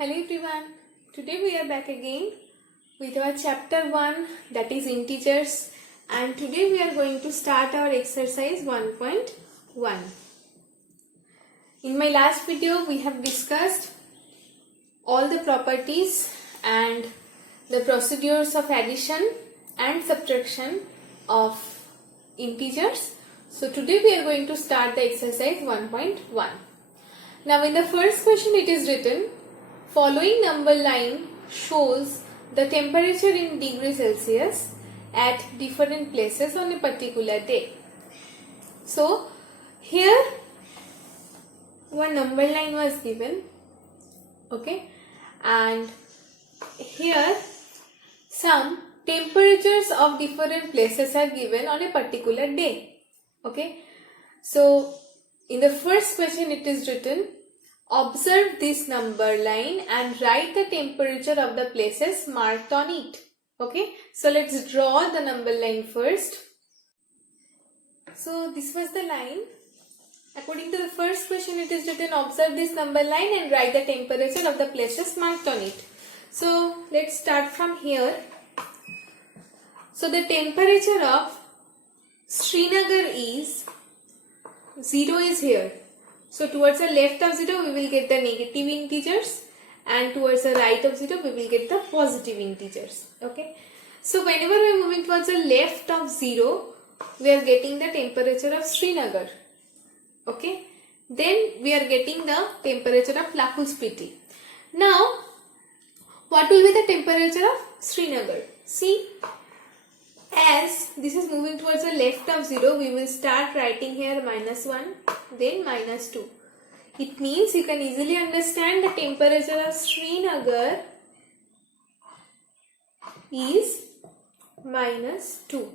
Hello everyone, today we are back again with our chapter 1, that is integers, and today we are going to start our exercise 1.1. In my last video we have discussed all the properties and the procedures of addition and subtraction of integers. So today we are going to start the exercise 1.1. Now in the first question it is written, following number line shows the temperature in degrees Celsius at different places on a particular day. So here one number line was given, okay, and here some temperatures of different places are given on a particular day, okay. So in the first question it is written, observe this number line and write the temperature of the places marked on it. Okay, so let's draw the number line first. So this was the line. According to the first question it is written, observe this number line and write the temperature of the places marked on it. So let's start from here. So the temperature of Srinagar is 0 is here. So towards the left of 0 we will get the negative integers and towards the right of 0 we will get the positive integers. Okay. So whenever we are moving towards the left of 0 we are getting the temperature of Srinagar. Okay. Then we are getting the temperature of Lahul Spiti. Now what will be the temperature of Srinagar? See, as this is moving towards the left of 0, we will start writing here -1, then -2. It means you can easily understand the temperature of Srinagar is -2.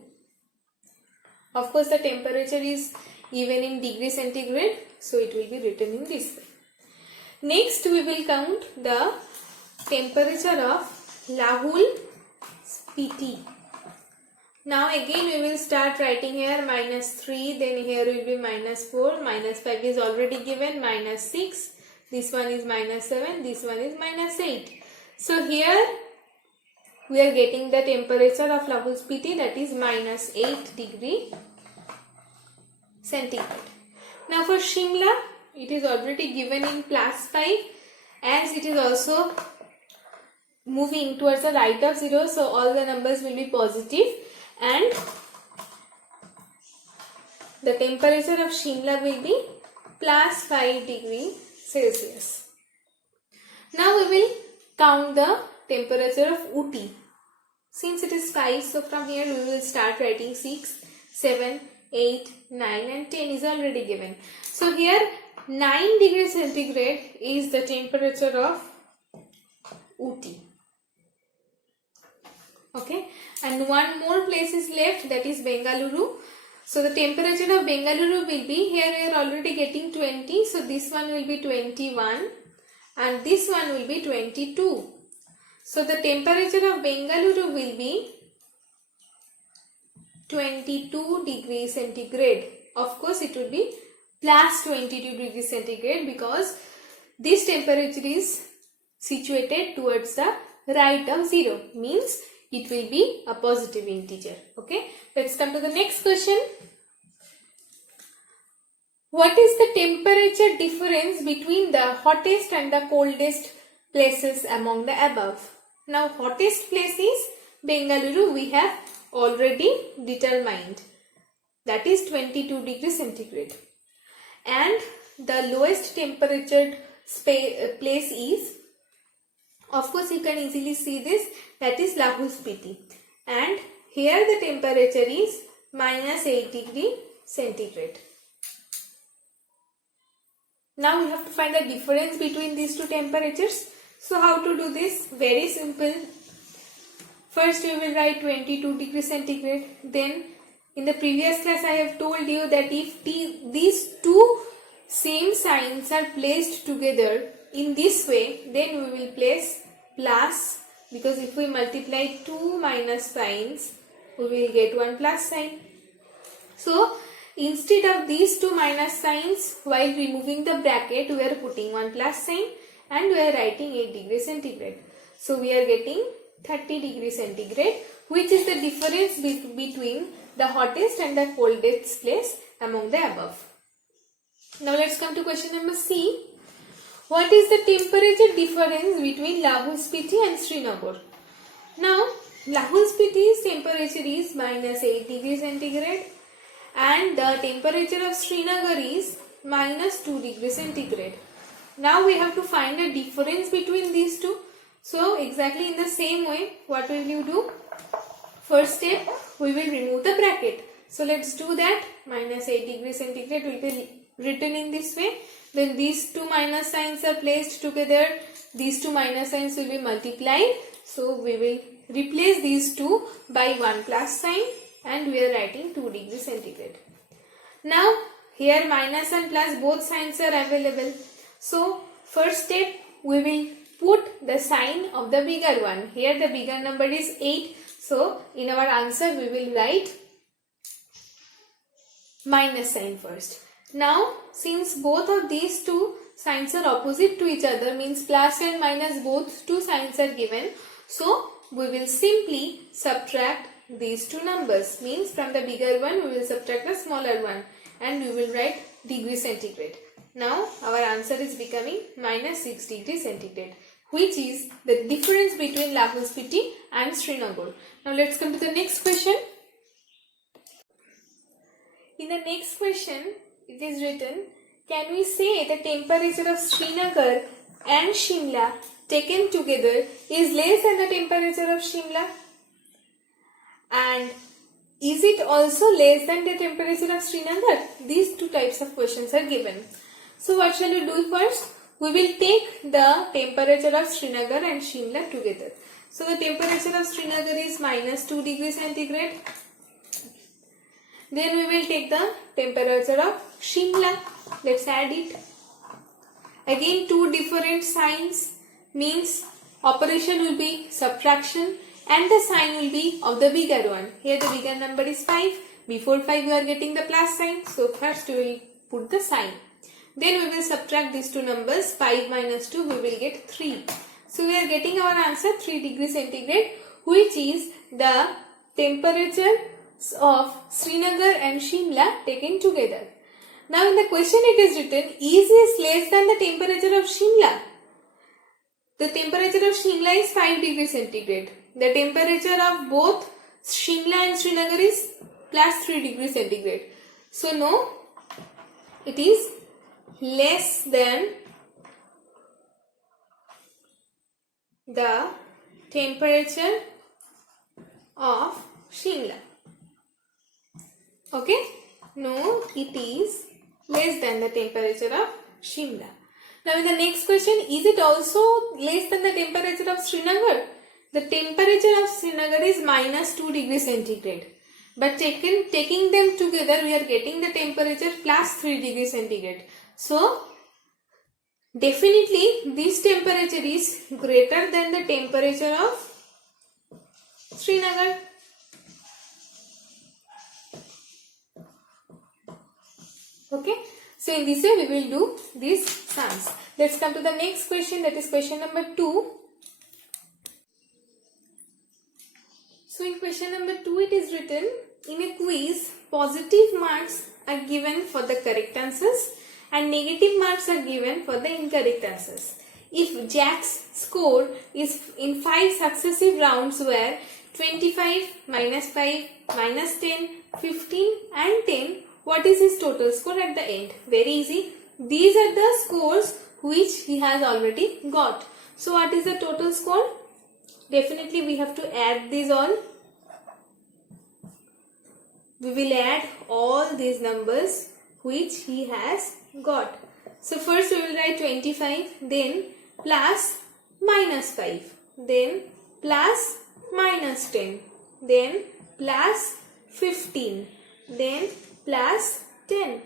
Of course, the temperature is given in degree centigrade, so it will be written in this way. Next, we will count the temperature of Lahul Spiti. Now again we will start writing here -3, then here will be -4, -5 is already given, -6, this one is -7, this one is -8. So here we are getting the temperature of Lahul Spiti, that is -8 degree centigrade. Now for Shimla it is already given in +5, as it is also moving towards the right of 0, so all the numbers will be positive. And the temperature of Shimla will be +5 degree Celsius. Now we will count the temperature of Ooty. Since it is 5, so from here we will start writing 6, 7, 8, 9 and 10 is already given. So here 9 degrees centigrade is the temperature of Ooty. Okay, and one more place is left, that is Bengaluru. So the temperature of Bengaluru will be, here we are already getting 20, so this one will be 21 and this one will be 22. So the temperature of Bengaluru will be 22 degrees centigrade. Of course it will be +22 degrees centigrade because this temperature is situated towards the right of 0, means it will be a positive integer. Okay, let's come to the next question. What is the temperature difference between the hottest and the coldest places among the above? Now hottest place is Bengaluru, we have already determined, that is 22 degrees centigrade, and the lowest temperature place is, of course you can easily see this, that is Lahul Spiti, and here the temperature is -8 degree centigrade. Now we have to find the difference between these two temperatures. So how to do this? Very simple. First we will write 22 degrees centigrade. Then in the previous class I have told you that if these two same signs are placed together in this way, then we will place plus, because if we multiply two minus signs we will get one plus sign. So instead of these two minus signs, while removing the bracket we are putting one plus sign, and we are writing 8 degrees centigrade. So we are getting 30 degrees centigrade, which is the difference between the hottest and the coldest place among the above. Now let's come to question number C. What is the temperature difference between Lahul Spiti and Srinagar? Now Lahul Spiti's temperature is minus 8 degrees centigrade and the temperature of Srinagar is minus 2 degrees centigrade. Now we have to find a difference between these two. So exactly in the same way, what will you do? First step, we will remove the bracket. So let's do that. Minus 8 degrees centigrade will be written in this way. Then these two minus signs are placed together. These two minus signs will be multiplied. So we will replace these two by 1 plus sign and we are writing 2 degrees centigrade. Now here minus and plus both signs are available. So first step, we will put the sign of the bigger one. Here the bigger number is 8. So in our answer we will write minus sign first. Now since both of these two signs are opposite to each other, means plus and minus both two signs are given. So we will simply subtract these two numbers. Means from the bigger one we will subtract the smaller one and we will write degree centigrade. Now our answer is becoming minus 6 degrees centigrade, which is the difference between Lahul Spiti and Srinagar. Now let's come to the next question. In the next question, it is written, can we say the temperature of Srinagar and Shimla taken together is less than the temperature of Shimla? And is it also less than the temperature of Srinagar? These two types of questions are given. So what shall we do first? We will take the temperature of Srinagar and Shimla together. So the temperature of Srinagar is minus 2 degrees centigrade. Then we will take the temperature of Shimla. Let's add it. Again two different signs, means operation will be subtraction and the sign will be of the bigger one. Here the bigger number is 5. Before 5 we are getting the plus sign. So first we will put the sign. Then we will subtract these two numbers. 5 minus 2 we will get 3. So we are getting our answer 3 degrees centigrade, which is the temperature of Srinagar and Shimla taken together. Now in the question it is written, is this less than the temperature of Shimla? The temperature of Shimla is 5 degrees centigrade. The temperature of both Shimla and Srinagar is plus 3 degrees centigrade. So no, it is less than the temperature of Shimla. Okay? No, it is less than the temperature of Shimla. Now in the next question, is it also less than the temperature of Srinagar? The temperature of Srinagar is minus 2 degrees centigrade. But taking them together, we are getting the temperature plus 3 degrees centigrade. So, definitely this temperature is greater than the temperature of Srinagar. Okay. So, in this way we will do these sums. Let's come to the next question, that is question number 2. So, in question number 2 it is written, in a quiz, positive marks are given for the correct answers and negative marks are given for the incorrect answers. If Jack's score is in 5 successive rounds were 25, minus 5, minus 10, 15 and 10, what is his total score at the end? Very easy. These are the scores which he has already got. So what is the total score? Definitely we have to add these all. We will add all these numbers which he has got. So first we will write 25, then plus minus 5, then plus minus 10, then plus 15, then plus 10.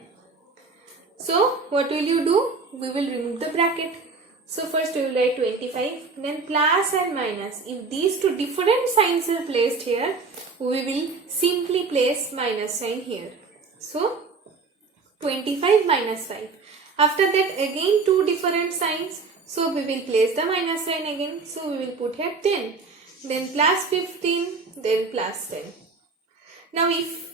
So what will you do? We will remove the bracket. So first we will write 25, then plus and minus. If these two different signs are placed here, we will simply place minus sign here. So 25 minus 5. After that again two different signs. So we will place the minus sign again. So we will put here 10. Then plus 15. Then plus 10. Now if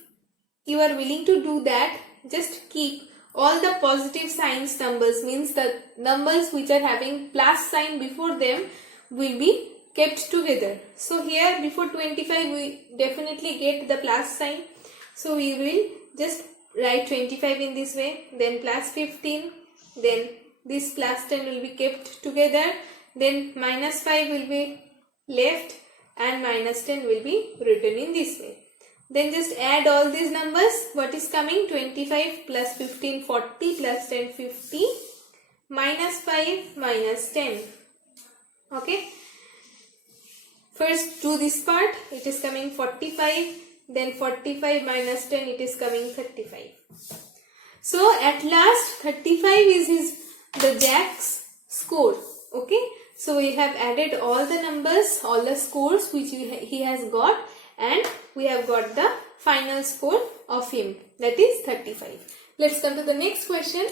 you are willing to do that, just keep all the positive signs numbers, means the numbers which are having plus sign before them will be kept together. So here before 25 we definitely get the plus sign. So we will just write 25 in this way, then plus 15, then this plus 10 will be kept together, then minus 5 will be left and minus 10 will be written in this way. Then just add all these numbers. What is coming? 25 plus 15 40 plus 10 50 minus 5 minus 10. Okay. First do this part. It is coming 45. Then 45 minus 10 it is coming 35. So at last 35 is the Jack's score. Okay. So we have added all the numbers, all the scores which he has got, and we have got the final score of him, that is 35. Let's come to the next question.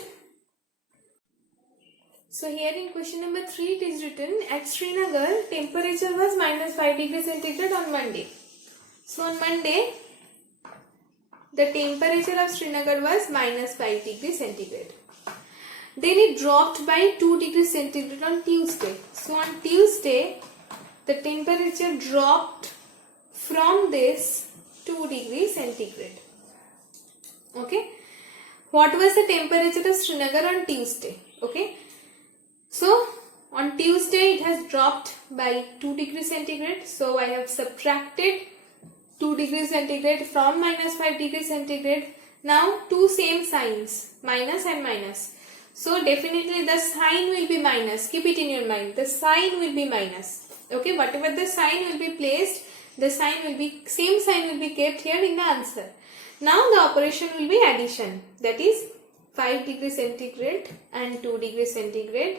So here in question number 3 it is written, at Srinagar temperature was minus 5 degrees centigrade on Monday. So on Monday the temperature of Srinagar was minus 5 degrees centigrade. Then it dropped by 2 degrees centigrade on Tuesday. So on Tuesday the temperature dropped from this 2 degrees centigrade. Okay. What was the temperature of Srinagar on Tuesday? Okay. So on Tuesday it has dropped by 2 degrees centigrade. So I have subtracted 2 degrees centigrade from minus 5 degrees centigrade. Now two same signs, minus and minus. So definitely the sign will be minus. Keep it in your mind. The sign will be minus. Okay. Whatever the sign will be placed, the sign will be, same sign will be kept here in the answer. Now the operation will be addition. That is 5 degrees centigrade and 2 degrees centigrade.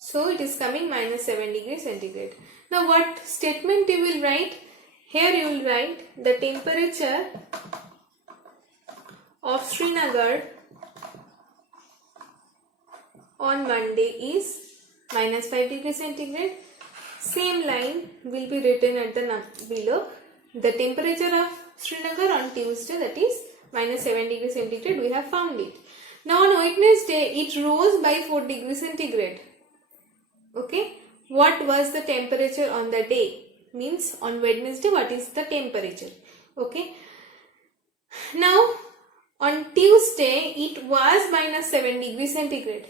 So it is coming minus 7 degrees centigrade. Now what statement you will write? Here you will write the temperature of Srinagar on Monday is minus 5 degrees centigrade. Same line will be written at the below. The temperature of Srinagar on Tuesday, that is minus 7 degrees centigrade, we have found it. Now on Wednesday it rose by 4 degrees centigrade. Okay. What was the temperature on the day? Means on Wednesday what is the temperature? Okay. Now on Tuesday it was minus 7 degrees centigrade.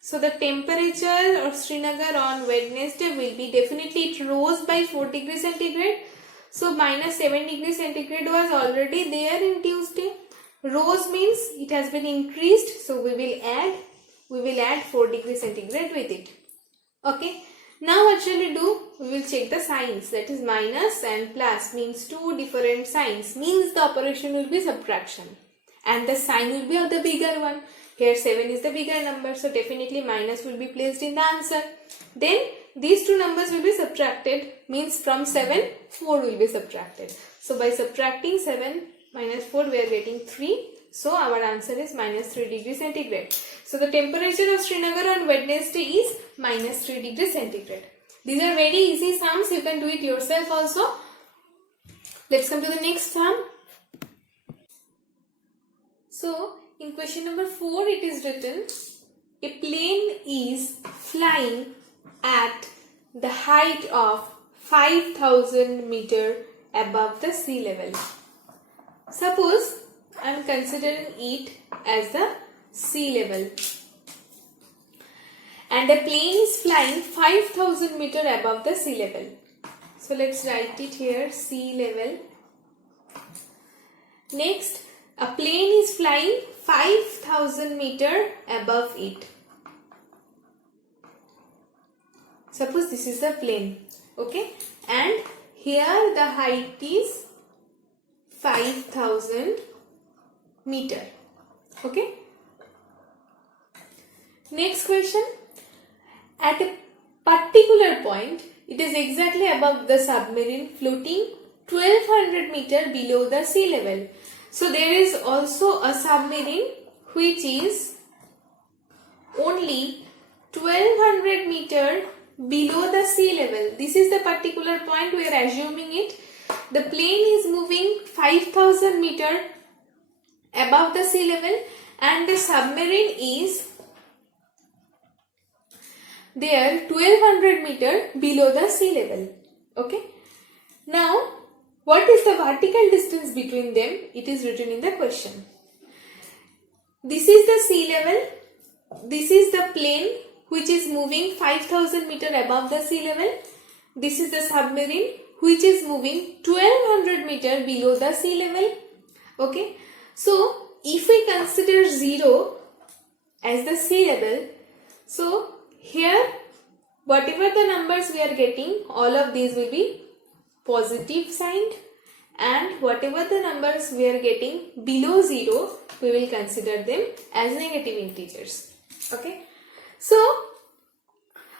So the temperature of Srinagar on Wednesday will be, definitely it rose by 4 degrees centigrade. So minus 7 degrees centigrade was already there in Tuesday. Rose means it has been increased. So we will add 4 degrees centigrade with it. Okay. Now what shall we do? We will check the signs. That is minus and plus means two different signs. Means the operation will be subtraction. And the sign will be of the bigger one. Here 7 is the bigger number, so definitely minus will be placed in the answer. Then these two numbers will be subtracted, means from 7, 4 will be subtracted. So by subtracting 7 minus 4 we are getting 3. So our answer is minus 3 degrees centigrade. So the temperature of Srinagar on Wednesday is minus 3 degrees centigrade. These are very easy sums, you can do it yourself also. Let's come to the next sum. So in question number 4 it is written, a plane is flying at the height of 5,000 meter above the sea level. Suppose I am considering it as the sea level. And the plane is flying 5,000 meter above the sea level. So let's write it here, sea level. Next, a plane is flying 5,000 meter above it. Suppose this is the plane, okay, and here the height is 5,000 meter, okay. Next question, at a particular point, it is exactly above the submarine floating 1200 meter below the sea level. So there is also a submarine which is only 1200 meter below the sea level. This is the particular point we are assuming it. The plane is moving 5000 meter above the sea level and the submarine is there 1200 meter below the sea level. Okay. Now, what is the vertical distance between them? It is written in the question. This is the sea level. This is the plane which is moving 5000 meter above the sea level. This is the submarine which is moving 1200 meter below the sea level. Okay. So, if we consider 0 as the sea level, so here whatever the numbers we are getting, all of these will be positive signed, and whatever the numbers we are getting below 0, we will consider them as negative integers. Okay. So,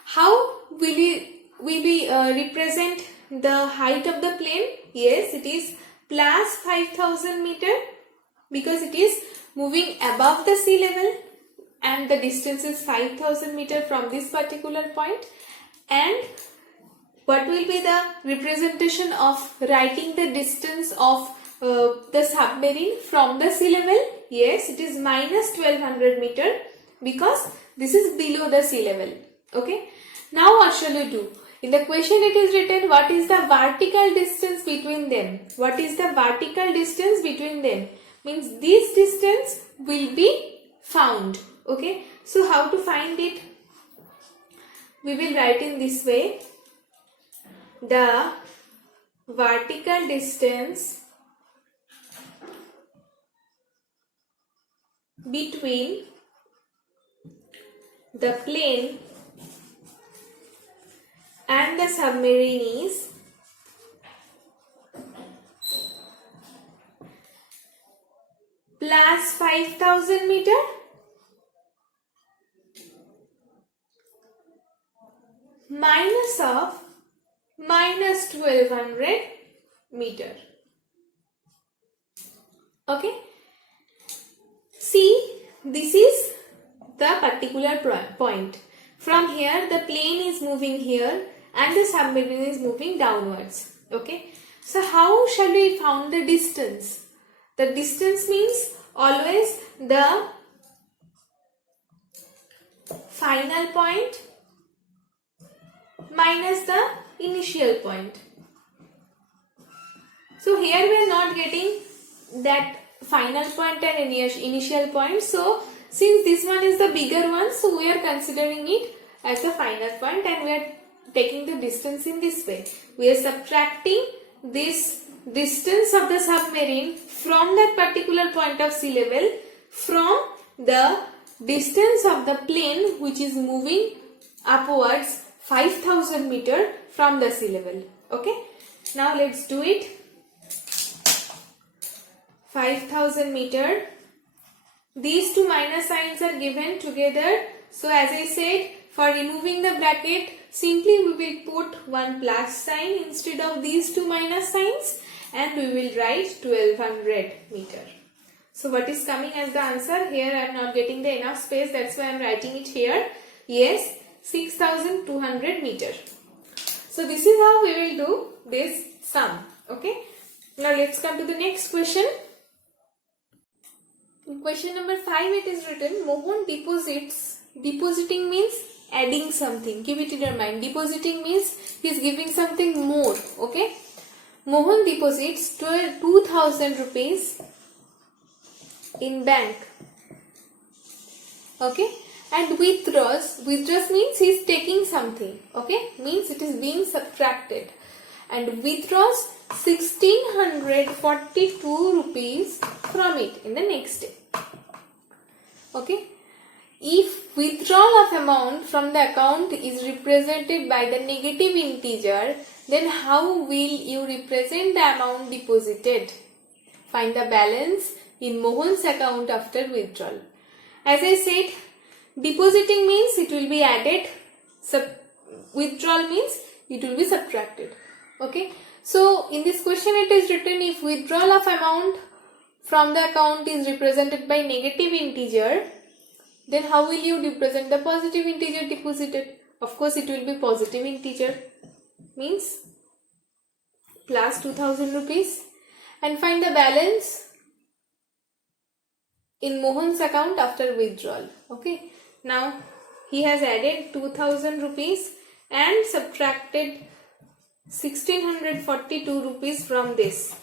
how will we represent the height of the plane? Yes, it is plus 5000 meter because it is moving above the sea level and the distance is 5000 meter from this particular point. And what will be the representation of writing the distance of the submarine from the sea level? Yes, it is minus 1200 meter because this is below the sea level. Okay. Now what shall we do? In the question it is written what is the vertical distance between them. What is the vertical distance between them? Means this distance will be found. Okay. So how to find it? We will write in this way. The vertical distance between the plane and the submarine is plus 5000 meter minus of minus 1200 meter. Okay. See, this is the particular point. From here the plane is moving here and the submarine is moving downwards. Okay. So how shall we find the distance? The distance means always the final point minus the initial point. So here we are not getting that final point and initial point. So since this one is the bigger one, so we are considering it as the final point and we are taking the distance in this way. We are subtracting this distance of the submarine from that particular point of sea level from the distance of the plane which is moving upwards 5000 meter from the sea level. Okay. Now let's do it. 5000 meter. These two minus signs are given together. So as I said, for removing the bracket, simply we will put one plus sign instead of these two minus signs and we will write 1200 meter. So what is coming as the answer? Here I am not getting the enough space, that's why I am writing it here. Yes, 6200 meter. So this is how we will do this sum. Okay. Now let's come to the next question. In question number 5 it is written Mohan deposits. Depositing means adding something. Keep it in your mind. Depositing means he is giving something more. Okay. Mohan deposits 2000 rupees in bank. Okay. And withdraws means he is taking something. Okay. Means it is being subtracted. And withdraws 1642 rupees from it in the next day. Okay. If withdrawal of amount from the account is represented by the negative integer, then how will you represent the amount deposited? Find the balance in Mohan's account after withdrawal. As I said, depositing means it will be added, withdrawal means it will be subtracted. Okay. So in this question it is written if withdrawal of amount from the account is represented by negative integer, Then how will you represent the positive integer deposited? Of course it will be positive integer, means plus 2000 rupees. And find the balance in Mohan's account after withdrawal. Okay, now he has added 2000 rupees and subtracted 1642 rupees from this.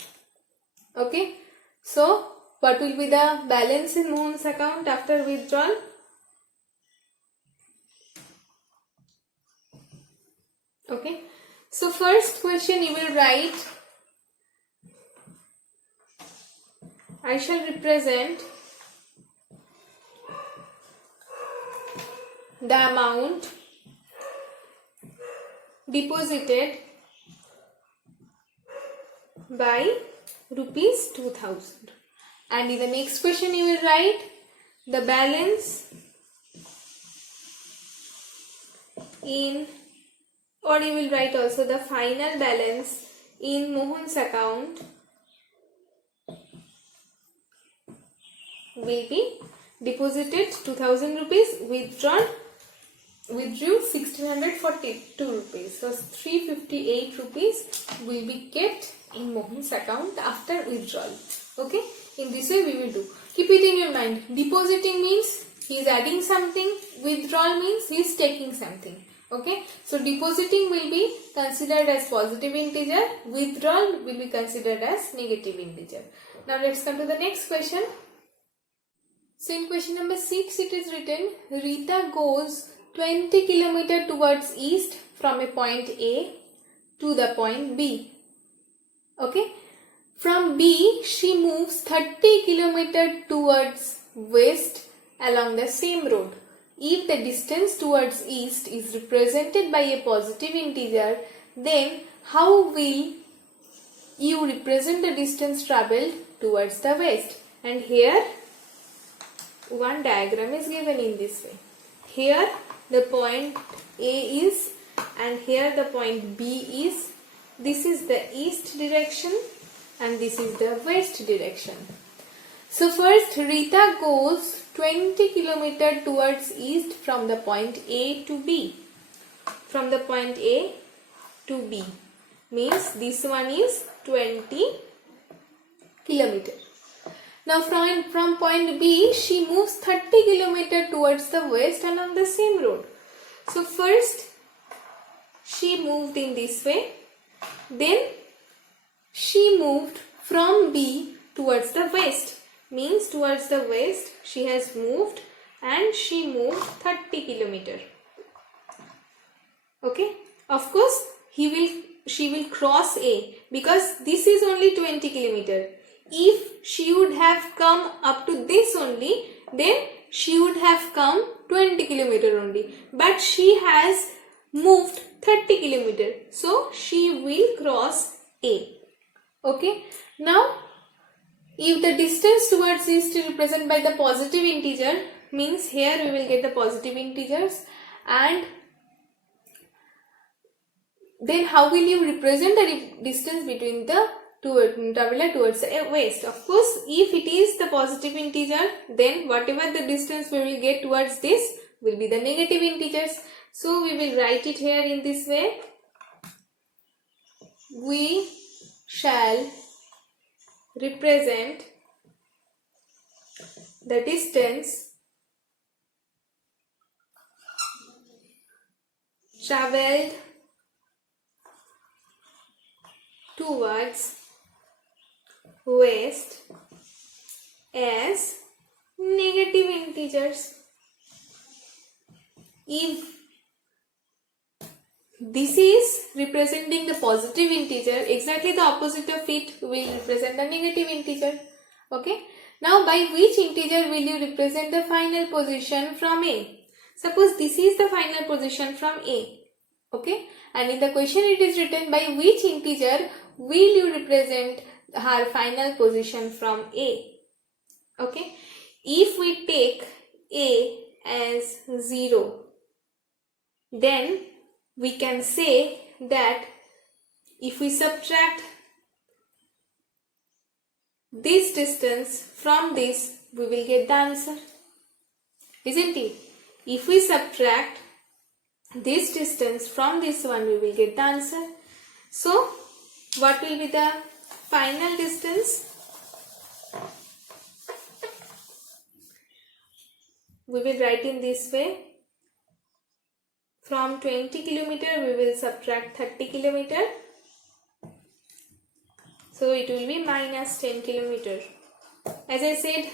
Okay, so what will be the balance in Mohan's account after withdrawal? Okay, so first question you will write, I shall represent the amount deposited by rupees 2000, and in the next question you will write the balance in, or you will write also the final balance in Mohan's account will be deposited 2000 rupees, withdrew 1642 rupees. So 358 rupees will be kept in Mohan's account after withdrawal. Okay, in this way we will do. Keep it in your mind. Depositing means he is adding something, withdrawal means he is taking something. Okay, so depositing will be considered as positive integer, withdrawal will be considered as negative integer. Now let's come to the next question. So in question number 6 it is written, Rita goes 20 km towards east from a point A to the point B. Okay, from B she moves 30 km towards west along the same road. If the distance towards east is represented by a positive integer, then how will you represent the distance travelled towards the west? And here one diagram is given in this way. Here the point A is and here the point B is. This is the east direction and this is the west direction. So first Rita goes 20 km towards east from the point A to B. From the point A to B means this one is 20 km. Now from point B she moves 30 km towards the west along the same road. So first she moved in this way, then she moved from B towards the west, means towards the west she has moved and she moved 30 km. Okay, of course she will cross A because this is only 20 km. If she would have come up to this only, then she would have come 20 km only. But she has moved 30 km. So she will cross A. Okay. Now, if the distance towards east is represented by the positive integer, means here we will get the positive integers, and then how will you represent the distance between the traveler towards the west? Of course, if it is the positive integer, then whatever the distance we will get towards this will be the negative integers. So we will write it here in this way. We shall represent the distance travelled towards west as negative integers. If this is representing the positive integer, exactly the opposite of it will represent the negative integer. Okay. Now by which integer will you represent the final position from A? Suppose this is the final position from A. Okay. And in the question it is written, by which integer will you represent her final position from A? Okay. If we take A as 0, then we can say that if we subtract this distance from this, we will get the answer. isn't it? If we subtract this distance from this one, we will get the answer. So, what will be the final distance? We will write in this way. From 20 kilometer, we will subtract 30 kilometer. So, it will be minus 10 kilometer. As I said,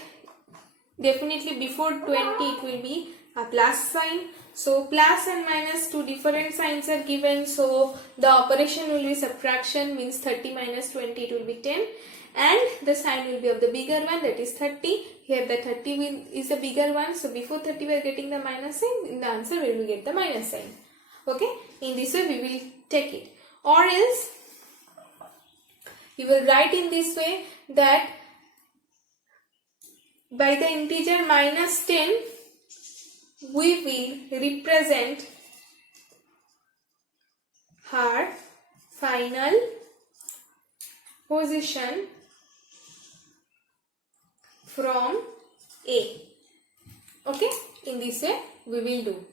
definitely before 20, it will be a plus sign. So, plus and minus, two different signs are given. So, the operation will be subtraction, means 30 minus 20, it will be 10. And the sign will be of the bigger one, that is 30. Here the 30 is the bigger one. So, before 30 we are getting the minus sign. In the answer we will get the minus sign. Okay. In this way we will take it. Or else, you will write in this way that by the integer minus 10, we will represent her final position from A. Okay, in this way we will do.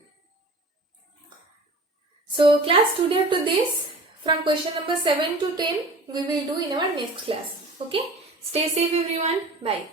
So class, today up to this, from question number 7 to 10 we will do in our next class. Okay, stay safe everyone. Bye.